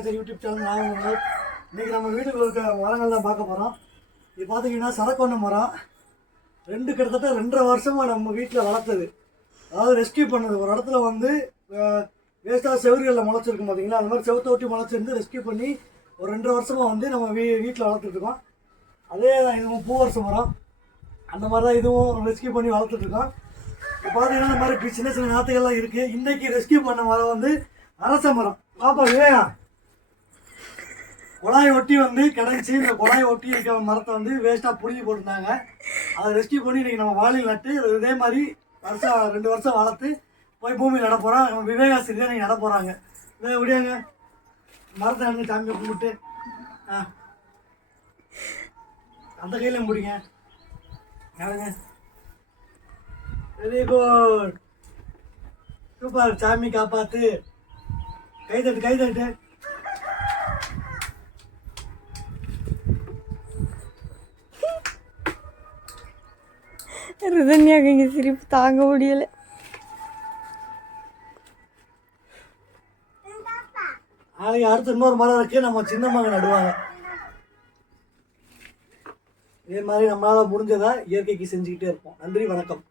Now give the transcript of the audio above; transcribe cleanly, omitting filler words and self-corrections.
Nature YouTube channel நான் உங்கள் இன்றைக்கி நம்ம வீட்டுக்குள்ள இருக்க மரங்கள் தான் பார்க்க போகிறோம். இது பார்த்தீங்கன்னா சரக்கொன்ன மரம் கிட்டத்தட்ட 2.5 வருஷமாக நம்ம வீட்டில் வளர்த்தது. அதாவது ரெஸ்கியூ பண்ணது. ஒரு இடத்துல வந்து வேஸ்ட்டாக செவறுகளில் முளைச்சிருக்கும் பார்த்தீங்களா, அந்த மாதிரி செவத்தை ஒட்டி முளைச்சிருந்து ரெஸ்கியூ பண்ணி ஒரு 2.5 வருஷமாக வந்து நம்ம வீட்டில் வளர்த்துட்ருக்கோம். அதே தான் இதுவும் பூவரச மரம், அந்த மாதிரி தான் இதுவும் ரெஸ்கியூ பண்ணி வளர்த்துட்ருக்கோம். இப்போ பார்த்தீங்கன்னா இந்த மாதிரி சின்ன சின்ன நாற்றுகள்லாம் இருக்குது. இன்றைக்கி ரெஸ்கியூ பண்ண மரம் வந்து அரச மரம். பாப்பா இல்லையா, குழாயை ஒட்டி வந்து கிடச்சி, இந்த குழாயை ஒட்டி இருக்கிற மரத்தை வந்து வேஸ்ட்டாக பிடிங்கி போட்டுருந்தாங்க. அதை ரெஸ்கியூ பண்ணி இன்றைக்கி நம்ம வாளியில் நட்டு இதே மாதிரி 2 வருஷம் வளர்த்து போய் பூமியில் நட போகிறோம். விவேகாசிரி தான் நீங்கள் நட போகிறாங்க. இதை விடியாங்க மரத்தை நடந்து சாமியை கும்பிட்டு அந்த கையில் முடிங்க. யாருங்க வெரி குட், சூப்பர், சாமி காப்பாற்று. கைதட்டு கைதட்டு. ரிதன்யாக்கு இங்கே சிரிப்பு தாங்க முடியலை. நாளைக்கு அடுத்து இன்னொரு மரம் இருக்குது, நம்ம சின்ன மகன் நடுவாங்க. இதே மாதிரி நம்மளால் முடிஞ்சதை இயற்கைக்கு செஞ்சுக்கிட்டே இருப்போம். நன்றி, வணக்கம்.